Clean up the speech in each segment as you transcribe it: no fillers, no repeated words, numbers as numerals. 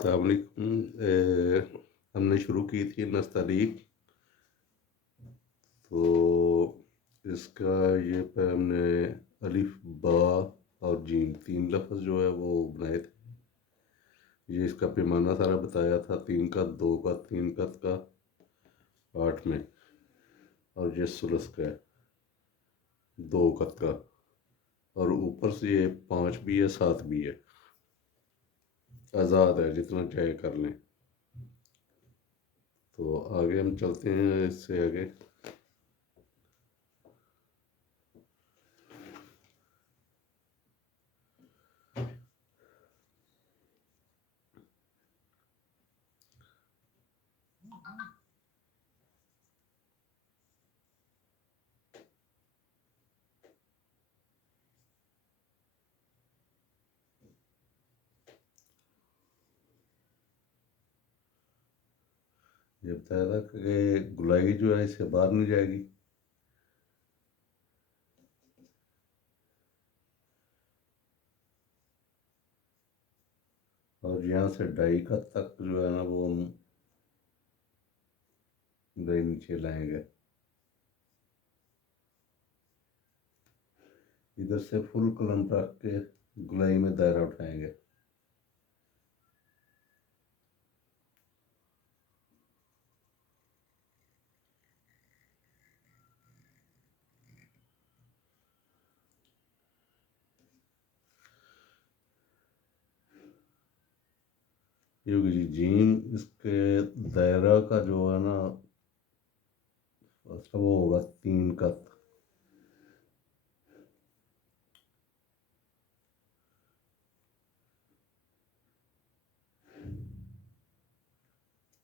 अस्सलाम वालेकुम। हमने शुरू की थी नस्तलीक, तो इसका ये पे हमने अलिफ बा और जीम 3 लफ्ज़ जो है वो बनाए थे। ये इसका पैमाना सारा बताया था, 3 का, 2 का, 3 का 8 में, और ये सुलस का है 2 का, और ऊपर से ये 5 भी है, 7 भी है। आज़ाद है, जितना चाहे कर लें। तो आगे हम चलते हैं, इससे आगे। ये बताया था कि गुलाई जो है इससे बाहर नहीं जाएगी। और यहाँ से डाई का तक जो है ना वो हम डाई नीचे लाएंगे। इधर से फुल कलम रख के गुलाई में दायरा उठाएंगे। क्योंकि जी जीम इसके दायरा का जो है ना वो होगा 3 का।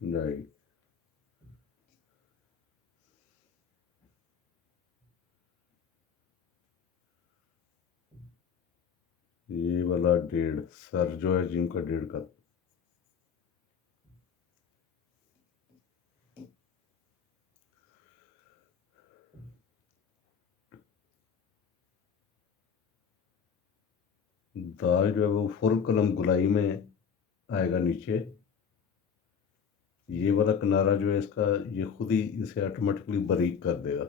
डाई ये वाला 1.5 सर जो है जिम का 1.5 का। दाल जो है वो फुल कलम गुलाई में आएगा नीचे। ये वाला किनारा जो है इसका, ये खुद ही इसे ऑटोमेटिकली बारीक कर देगा।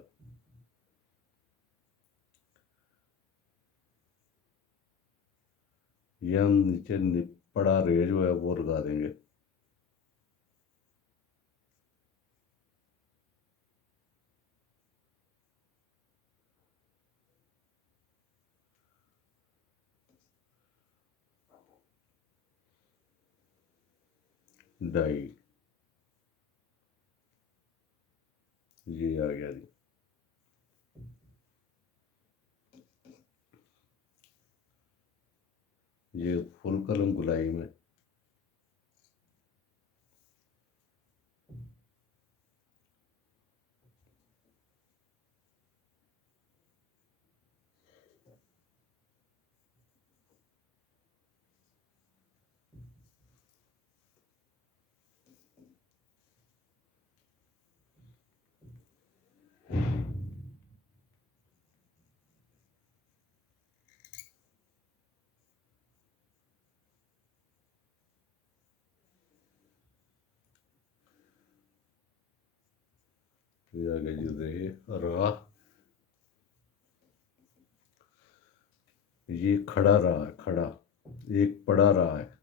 ये हम नीचे पड़ा रे जो है वो लगा देंगे। डाई ये आ गया जी। ये फुल कलम गुलाई में। ये आ गया जी रे रा। ये खड़ा रहा है, खड़ा, एक पड़ा रहा है।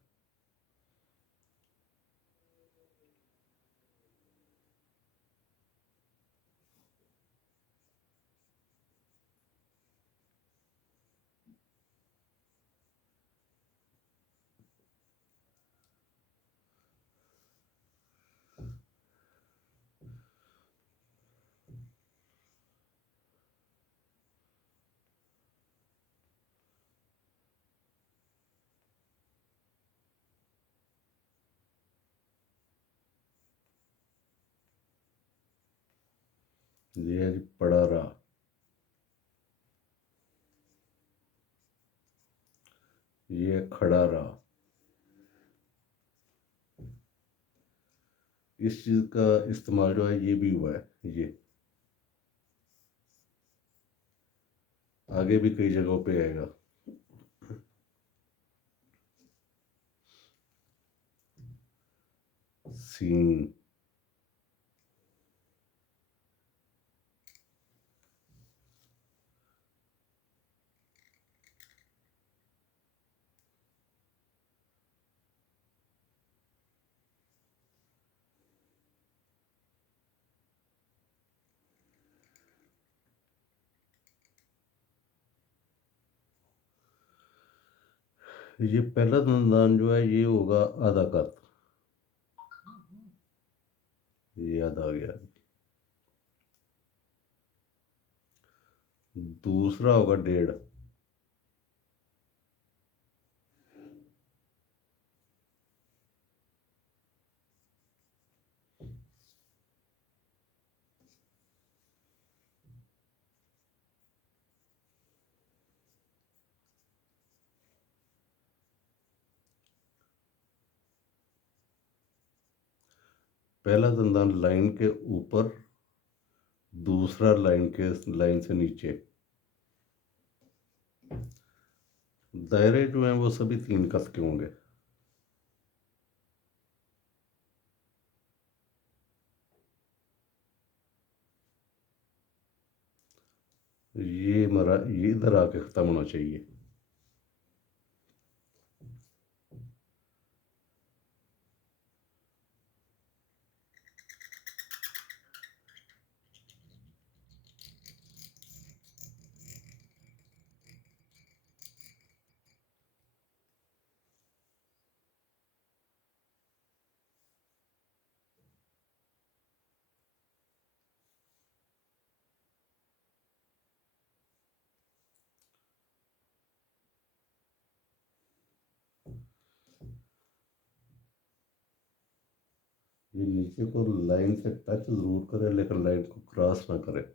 ये है जी पड़ा रहा। ये खड़ा रहा। इस चीज़ का इस्तेमाल जो है ये भी हुआ है। ये आगे भी कई जगहों पे आएगा। सीन। ये पहला दंदान जो है ये होगा आधा कप, ये आधा आ गया। दूसरा होगा 1.5। पहला दंदान लाइन के ऊपर, दूसरा लाइन से नीचे। दायरे जो हैं वो सभी 3 कस के होंगे। ये इधर आके ख़त्म होना चाहिए। ये नीचे को लाइन से टच ज़रूर करे, लेकिन लाइन को क्रॉस ना करे।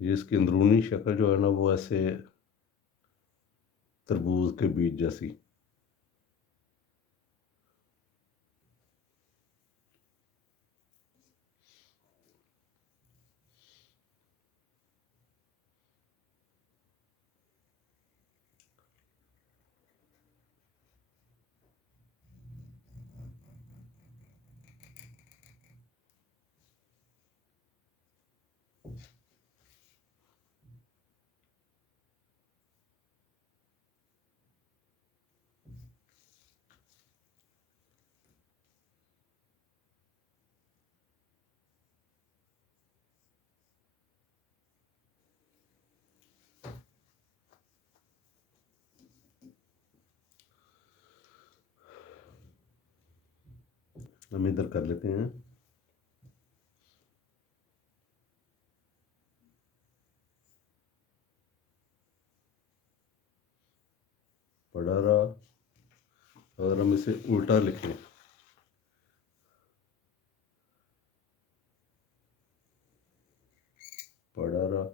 ये इसकी अंदरूनी शक्ल जो है ना वो ऐसे तरबूज के बीज जैसी। हम इधर कर लेते हैं। पढ़ा रहा। अगर हम इसे उल्टा लिखें, पढ़ा रहा।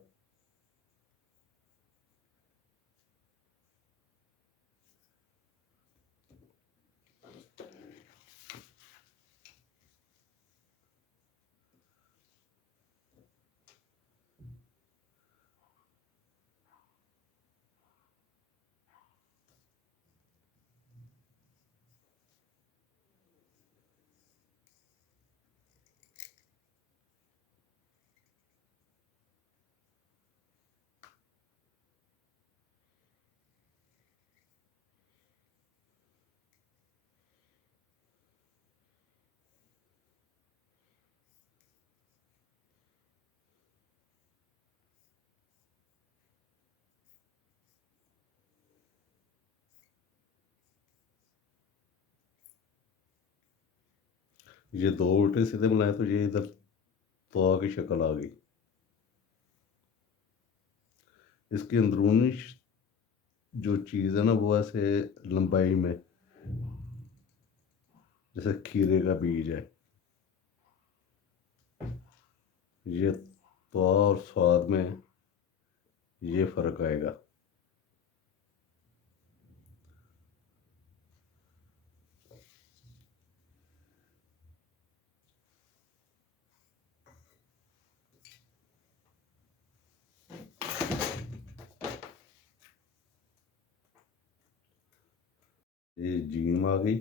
ये 2 उल्टे सीधे बनाए तो ये इधर तो की शक्ल आ गई। इसकी अंदरूनी जो चीज़ है ना वो ऐसे लंबाई में जैसे खीरे का बीज है। ये तो और स्वाद में ये फ़र्क आएगा। ये जीम आ गई।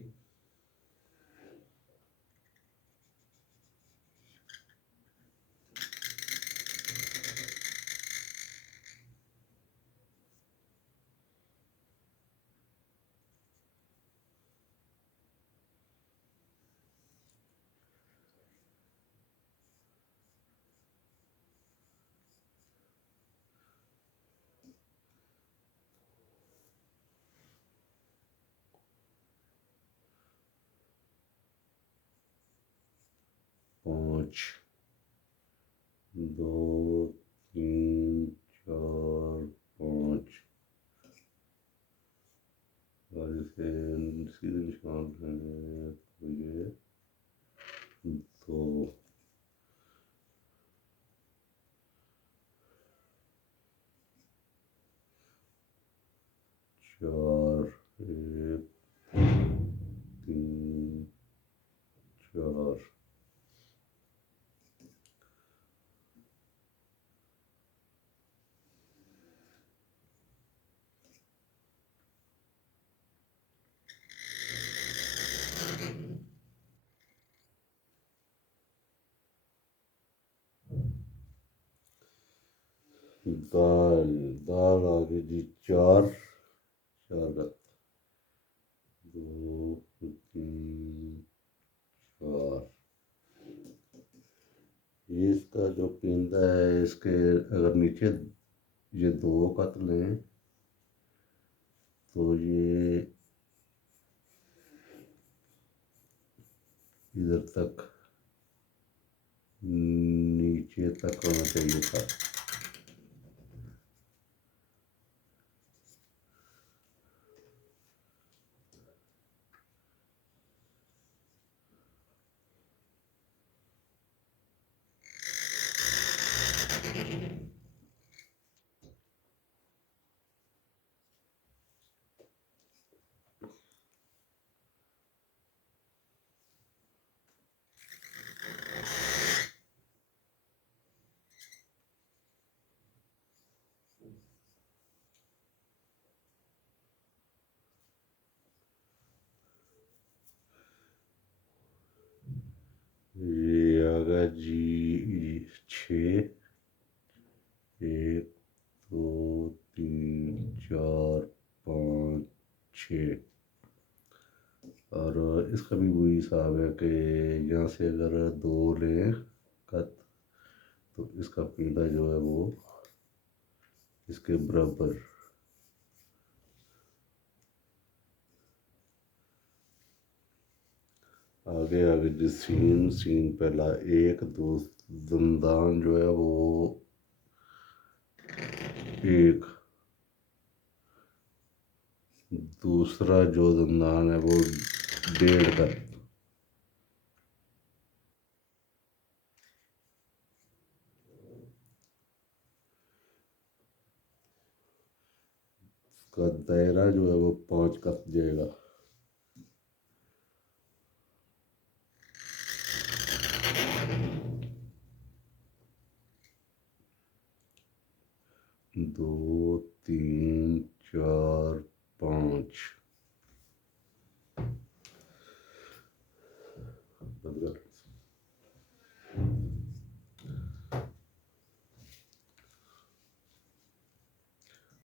पाँच, दो, तीन, चार, पाँच। और इसे सीधे निशान है तो ये दो, चार, एक, तीन, चार। दाल, दाल आ गई जी चार, चार, दो, तीन, चार। ये इसका जो पिंदा है इसके अगर नीचे ये दो कत लें तो ये इधर तक नीचे तक होना चाहिए था। ये आ गया जी छः, एक, दो, तीन, चार, पाँच, छः। और इसका भी वही हिसाब है कि यहाँ से अगर दो लें कत तो इसका पीला जो है वो इसके बराबर। आगे आगे जी सीन, सीन पहला एक, दो दंदान जो है वो एक, दूसरा जो दंदान है वो डेढ़ का। उसका दायरा जो है वो 5 का जाएगा। दो, तीन, चार, पाँच।